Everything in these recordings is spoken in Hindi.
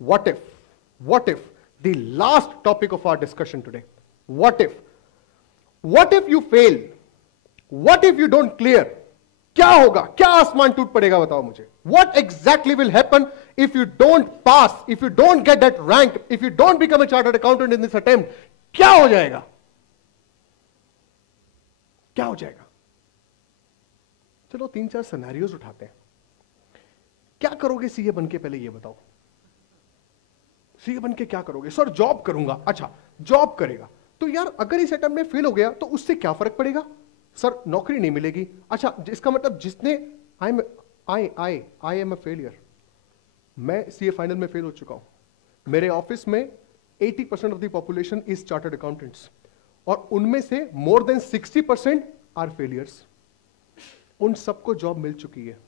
what if the last topic of our discussion today, what if you fail, what if you don't clear, क्या होगा, क्या आसमान टूट पड़ेगा बताओ मुझे. What exactly will happen if you don't pass, if you don't get that rank, if you don't become a chartered accountant in this attempt? क्या हो जाएगा, क्या हो जाएगा? चलो 3-4 सिनेरियोज उठाते हैं. क्या करोगे सीए बन के, पहले ये बताओ. सीए बन के क्या करोगे? सर जॉब करूंगा. अच्छा जॉब करेगा तो यार अगर इस अटेम्प्ट में फेल हो गया तो उससे क्या फर्क पड़ेगा? सर नौकरी नहीं मिलेगी. अच्छा इसका मतलब जिसने आई एम अ फेलियर, मैं सीए फाइनल में फेल हो चुका हूं. मेरे ऑफिस में 80% of the population is chartered accountants और उनमें से मोर देन 60% आर फेलियर्स. उन सबको जॉब मिल चुकी है.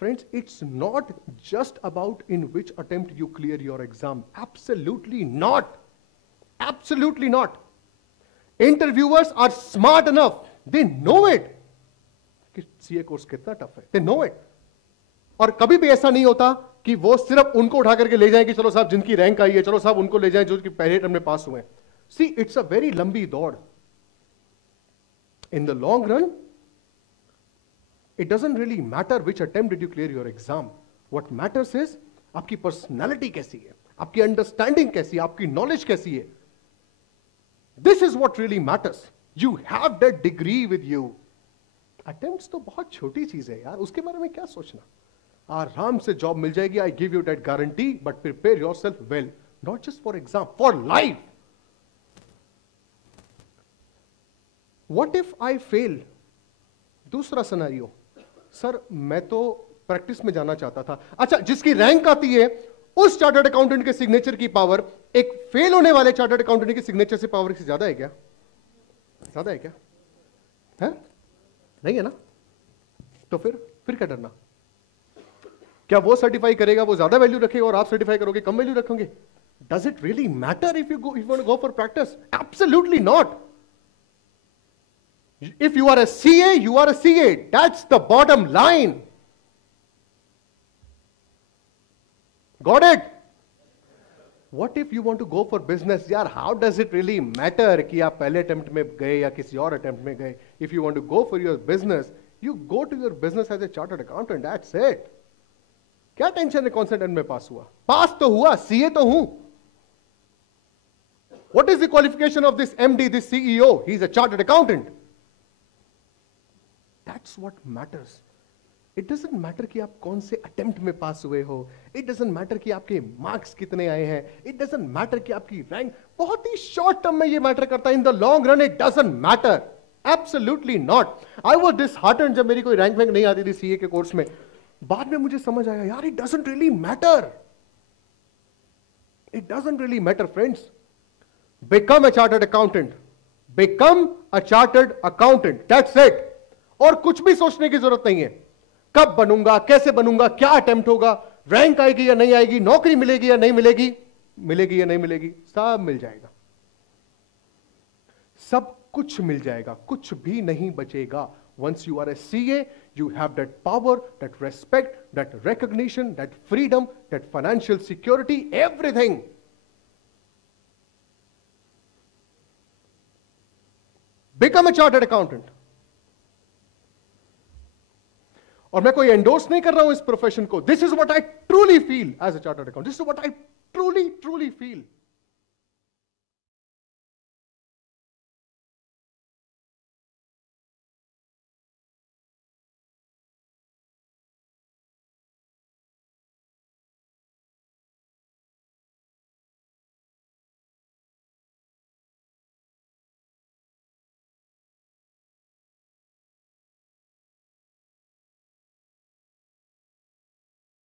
Friends, it's not just about in which attempt you clear your exam. Absolutely not, absolutely not. Interviewers are smart enough, they know it कि सीए कोर्स कितना टफ है. They know it. और कभी भी ऐसा नहीं होता कि वो सिर्फ उनको उठा करके ले जाएं कि चलो साहब जिनकी रैंक आई है चलो साहब उनको ले जाएं जो कि पहले टर्म में पास हुए. सी इट्स अ वेरी लंबी दौड़. In the long run it doesn't really matter which attempt did you clear your exam. What matters is आपकी पर्सनैलिटी कैसी है, आपकी अंडरस्टैंडिंग कैसी है, आपकी नॉलेज कैसी है. This is what really matters. You have that degree with you. Attempts तो बहुत छोटी चीज है यार, उसके बारे में क्या सोचना. आराम से जॉब मिल जाएगी. I give you that guarantee, but prepare yourself well, not just for exam, for life. What if I fail? दूसरा सिनेरियो, सर मैं तो प्रैक्टिस में जाना चाहता था. अच्छा जिसकी रैंक आती है उस चार्टर्ड अकाउंटेंट के सिग्नेचर की पावर एक फेल होने वाले चार्टर्ड अकाउंटेंट के सिग्नेचर से पावर से ज्यादा है क्या? ज्यादा है क्या? है नहीं है ना? तो फिर क्या डरना? क्या वो सर्टिफाई करेगा वो ज्यादा वैल्यू रखेगा और आप सर्टिफाई करोगे कम वैल्यू रखोगे? Does it really matter if you want to go for practice? Absolutely not. If you are a CA, you are a CA. That's the bottom line. Got it? What if you want to go for business? यार, how does it really matter कि आप पहले अटेम्प्ट में गए या किसी और अटेम्प्ट में गए? If you want to go for your business, you go to your business as a chartered accountant. That's it. क्या टेंशन है कौन से अटेम्प्ट में पास हुआ? पास तो हुआ, CA तो हूं. What is the qualification of this MD, this CEO? He's a chartered accountant. That's what matters. It doesn't matter कि आप कौन से अटेम्प्ट में पास हुए हो. It doesn't matter कि आपके मार्क्स कितने आए हैं. It doesn't matter कि आपकी रैंक. बहुत ही शॉर्ट टर्म में ये मैटर करता है. In the long run it doesn't matter. Absolutely not. I was disheartened जब मेरी कोई रैंक वैंक नहीं आती थी सीए के कोर्स में. बाद में मुझे समझ आया यार it doesn't really matter. It doesn't really matter, friends. Become a chartered accountant. Become a chartered accountant. That's it. और कुछ भी सोचने की जरूरत नहीं है. कब बनूंगा, कैसे बनूंगा, क्या अटेम्प्ट होगा, रैंक आएगी या नहीं आएगी, नौकरी मिलेगी या नहीं मिलेगी, मिलेगी या नहीं मिलेगी, सब मिल जाएगा. सब कुछ मिल जाएगा, कुछ भी नहीं बचेगा. Once you are a CA, you have that power, that respect, that recognition, that freedom, that financial security, everything. Become a chartered accountant. और मैं कोई एंडोर्स नहीं कर रहा हूं इस प्रोफेशन को. This is what I truly feel as a chartered accountant. This is what I truly feel.